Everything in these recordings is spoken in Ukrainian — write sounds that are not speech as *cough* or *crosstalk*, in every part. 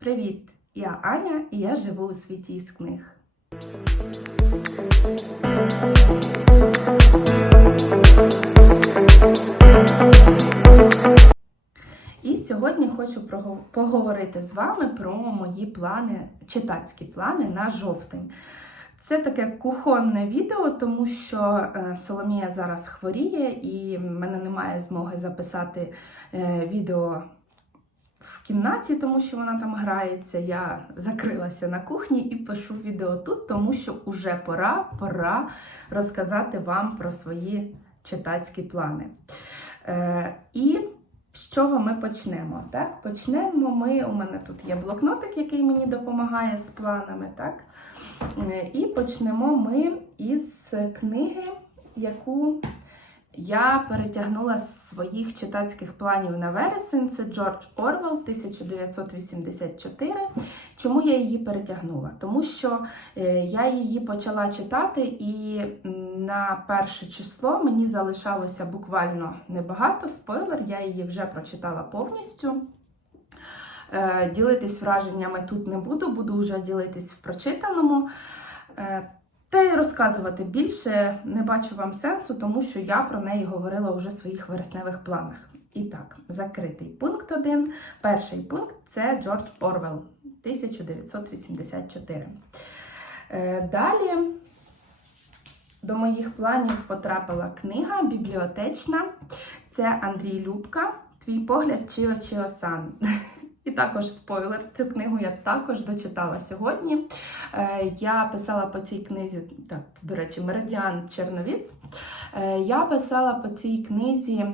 Привіт! Я Аня і я живу у світі із книг. І сьогодні хочу поговорити з вами про мої плани, читацькі плани на жовтень. Це таке кухонне відео, тому що е, Соломія зараз хворіє і в мене немає змоги записати е, відео кімнаті, тому що вона там грається. Я закрилася на кухні і пишу відео тут, тому що вже пора, пора розказати вам про свої читацькі плани. Е, і з чого ми почнемо? Так? Почнемо ми. У мене тут є блокнотик, який мені допомагає з планами. Так? Е, І почнемо ми із книги, яку я перетягнула з своїх читацьких планів на вересень. Це Джордж Орвел 1984. Чому я її перетягнула? Тому що е, я її почала читати, і на перше число мені залишалося буквально небагато. Спойлер, я її вже прочитала повністю. Е, Ділитись враженнями тут не буду, буду вже ділитись в прочитаному. Та й розказувати більше не бачу вам сенсу, тому що я про неї говорила вже в своїх вересневих планах. І так, закритий пункт 1. Перший пункт це Джордж Орвел 1984. Е, Далі до моїх планів потрапила книга бібліотечна. Це Андрій Любка. Твій погляд Чіо Чіо Сан. І також спойлер, цю книгу я також дочитала сьогодні. Е, Я писала по цій книзі, так, до речі, Меридіан Черновіц. Е, Я писала по цій книзі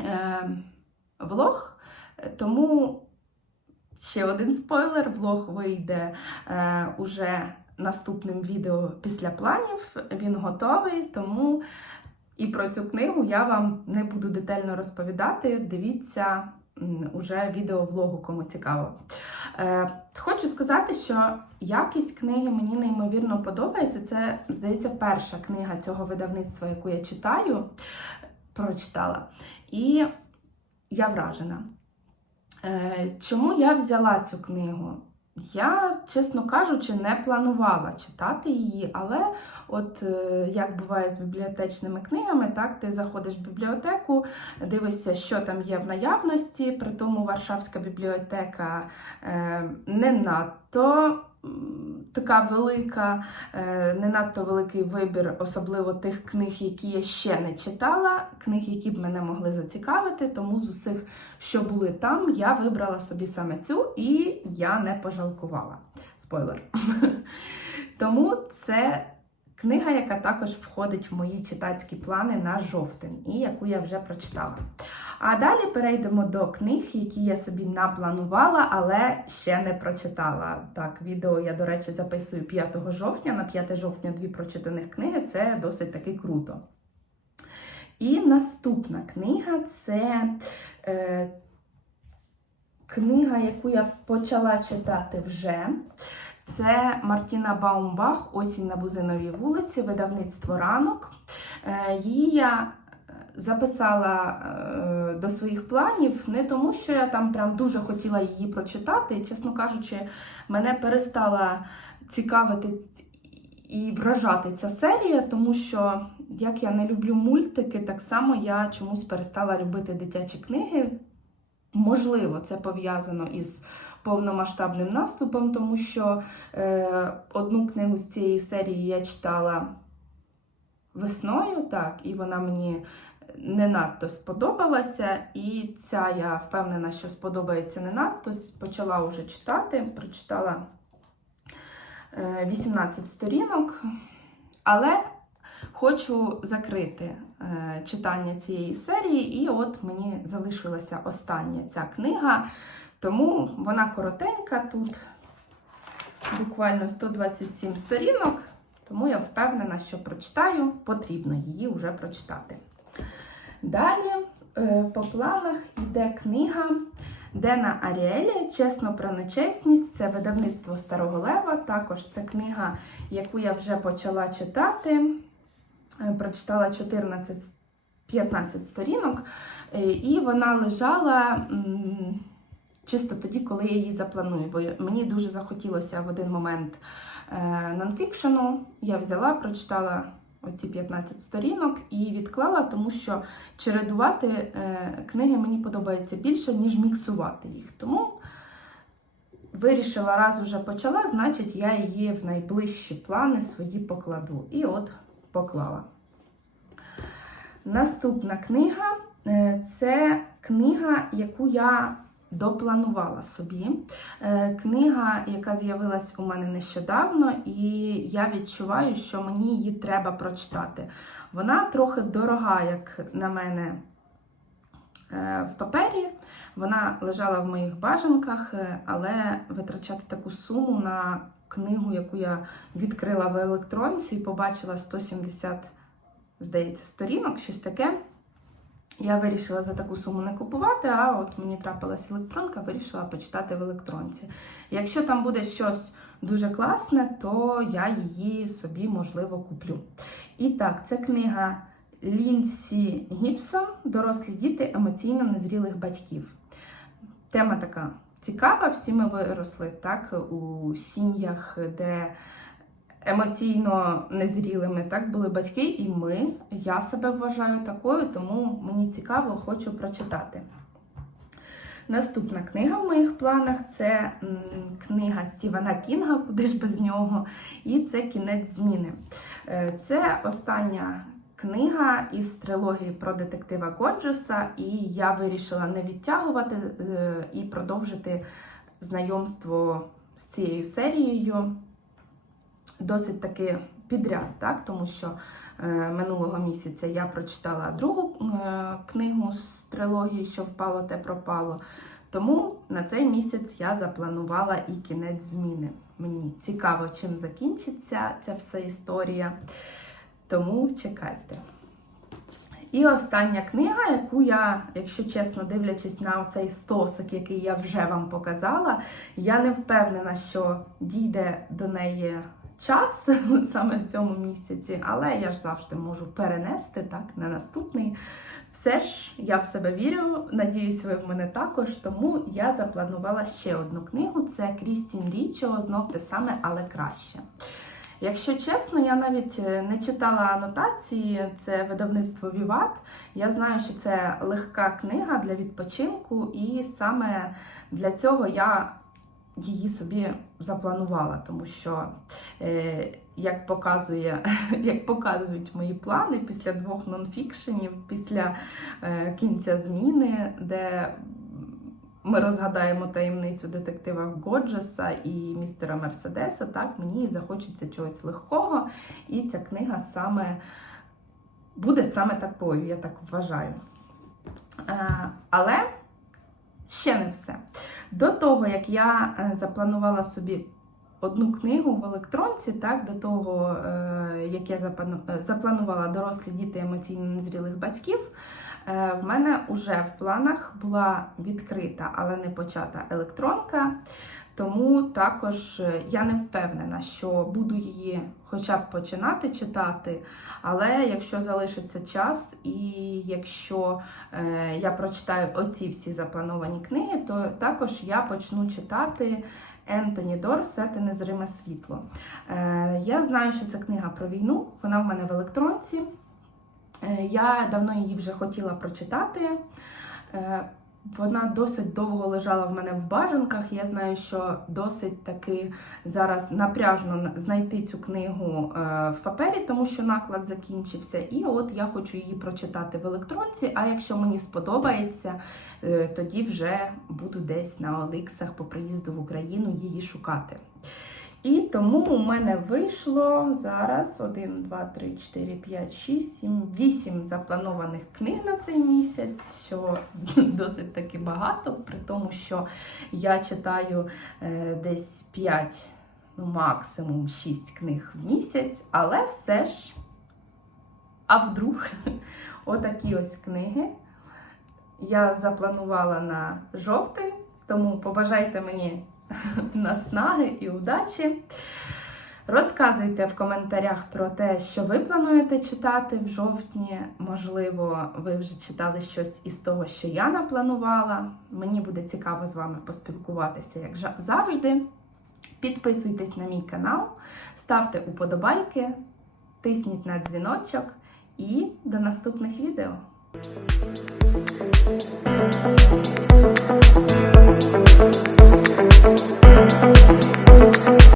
е, влог, тому ще один спойлер: влог вийде уже наступним відео після планів. Він готовий, тому і про цю книгу я вам не буду детально розповідати. Дивіться уже відеоблогу, кому цікаво. Е, хочу сказати, що якість книги мені неймовірно подобається. Це, здається, перша книга цього видавництва, яку я читаю, прочитала. І я вражена. Е, чому я взяла цю книгу? Я, чесно кажучи, не планувала читати її, але от е, як буває з бібліотечними книгами, так ти заходиш в бібліотеку, дивишся, що там є в наявності. При тому Варшавська бібліотека е, не надто така велика, е, не надто великий вибір, особливо тих книг, які я ще не читала, книг, які б мене могли зацікавити. Тому з усіх, що були там, я вибрала собі саме цю і я не пожалкувала. Спойлер. *laughs* Тому це книга, яка також входить в мої читацькі плани на жовтень, і яку я вже прочитала. А далі перейдемо до книг, які я собі напланувала, але ще не прочитала. Так, відео я, до речі, записую 5 жовтня. На 5 жовтня дві прочитаних книги це досить таки круто. І наступна книга це е, книга, яку я почала читати вже. Це Мартіна Баумбах Осінь на Бузиновій вулиці, видавництво ранок. Е, Її я записала е, до своїх планів не тому, що я там прям дуже хотіла її прочитати. Чесно кажучи, мене перестала цікавити і вражати ця серія, тому що як я не люблю мультики, так само я чомусь перестала любити дитячі книги. Можливо, це пов'язано із повномасштабним наступом, тому що е, одну книгу з цієї серії я читала весною, так, і вона мені не надто сподобалася. І ця я впевнена, що сподобається не надто. Почала вже читати, прочитала е, 18 сторінок, але хочу закрити е, читання цієї серії, і от мені залишилася остання ця книга. Тому вона коротенька, тут буквально 127 сторінок, тому я впевнена, що прочитаю, потрібно її вже прочитати. Далі е, по планах йде книга Дена Аріелі Чесно про нечесність. Це видавництво Старого Лева. Також це книга, яку я вже почала читати. Е, Прочитала 14 15 сторінок, е, і вона лежала чисто тоді, коли я її запланую. Бо мені дуже захотілося в один момент нонфікшену. Я взяла, прочитала оці 15 сторінок і відклала, тому що чередувати е, книги мені подобається більше, ніж міксувати їх. Тому вирішила, раз уже почала, значить, я її в найближчі плани свої покладу. І от поклала. Наступна книга е, це книга, яку я допланувала собі. Е, Книга, яка з'явилась у мене нещодавно, і я відчуваю, що мені її треба прочитати. Вона трохи дорога, як на мене, е, в папері. Вона лежала в моїх бажанках, е, але витрачати таку суму на книгу, яку я відкрила в електронці і побачила 170, здається, сторінок, щось таке. Я вирішила за таку суму не купувати, а от мені трапилась електронка, вирішила почитати в електронці. Якщо там буде щось дуже класне, то я її собі, можливо, куплю. І так, це книга Лінсі Гібсон Дорослі діти емоційно незрілих батьків. Тема така цікава. Всі ми виросли так, у сім'ях, де емоційно незрілими так були батьки, і ми. Я себе вважаю такою, тому мені цікаво, хочу прочитати. Наступна книга в моїх планах це книга Стівена Кінга, куди ж без нього, і це кінець зміни. Е, Це остання книга із трилогії про детектива Годжеса, і я вирішила не відтягувати е, і продовжити знайомство з цією серією досить таки підряд, так? тому що е, минулого місяця я прочитала другу е, книгу з трилогії, що впало, те пропало. Тому на цей місяць я запланувала і кінець зміни. Мені цікаво, чим закінчиться ця вся історія. Тому чекайте. І остання книга, яку я, якщо чесно, дивлячись на цей стосик, який я вже вам показала, я не впевнена, що дійде до неї час *laughs* саме в цьому місяці, але я ж завжди можу перенести так на наступний. Все ж я в себе вірю, надіюсь, ви в мене також. Тому я запланувала ще одну книгу: це Крістін Річо, знов те саме, але краще. Якщо чесно, я навіть е, не читала анотації, це видавництво Віват. Я знаю, що це легка книга для відпочинку, і саме для цього я її собі запланувала, тому що, е, як показує, *laughs* як показують мої плани після двох нонфікшенів, після е, кінця зміни, де ми розгадаємо таємницю детектива Годжеса і містера Мерседеса, так мені захочеться чогось легкого, і ця книга саме буде саме такою, я так вважаю. Е, але ще не все. До того, як я е, запланувала собі одну книгу в електронці, так, до того, е, як я е, запланувала дорослі діти емоційно незрілих батьків, в мене вже в планах була відкрита, але не почата електронка. Тому також е, я не впевнена, що буду її хоча б починати читати. Але якщо залишиться час, і якщо е, я прочитаю оці всі заплановані книги, то також я почну читати Ентоні Дор Все те незриме світло. Е, я знаю, що це книга про війну, вона в мене в електронці. Е, я давно її вже хотіла прочитати. Е, вона досить довго лежала в мене в бажанках. Я знаю, що досить таки зараз напряжно знайти цю книгу е, в папері, тому що наклад закінчився. І от я хочу її прочитати в електронці. А якщо мені сподобається, е, тоді вже буду десь на Оликсах по приїзду в Україну її шукати. І тому у мене вийшло зараз 1, 2, 3, 4, 5, 6, 7, 8 запланованих книг на цей місяць, що *laughs* досить таки багато, при тому, що я читаю е, десь 5, ну максимум 6 книг в місяць, але все ж, а вдруг, *laughs* отакі ось книги. Я запланувала на жовтий, тому побажайте мені *laughs* наснаги і удачі. Розказуйте в коментарях про те, що ви плануєте читати в жовтні. Можливо, ви вже читали щось із того, що я напланувала. Мені буде цікаво з вами поспілкуватися, як завжди. Підписуйтесь на мій канал, ставте уподобайки, тисніть на дзвіночок і до наступних відео.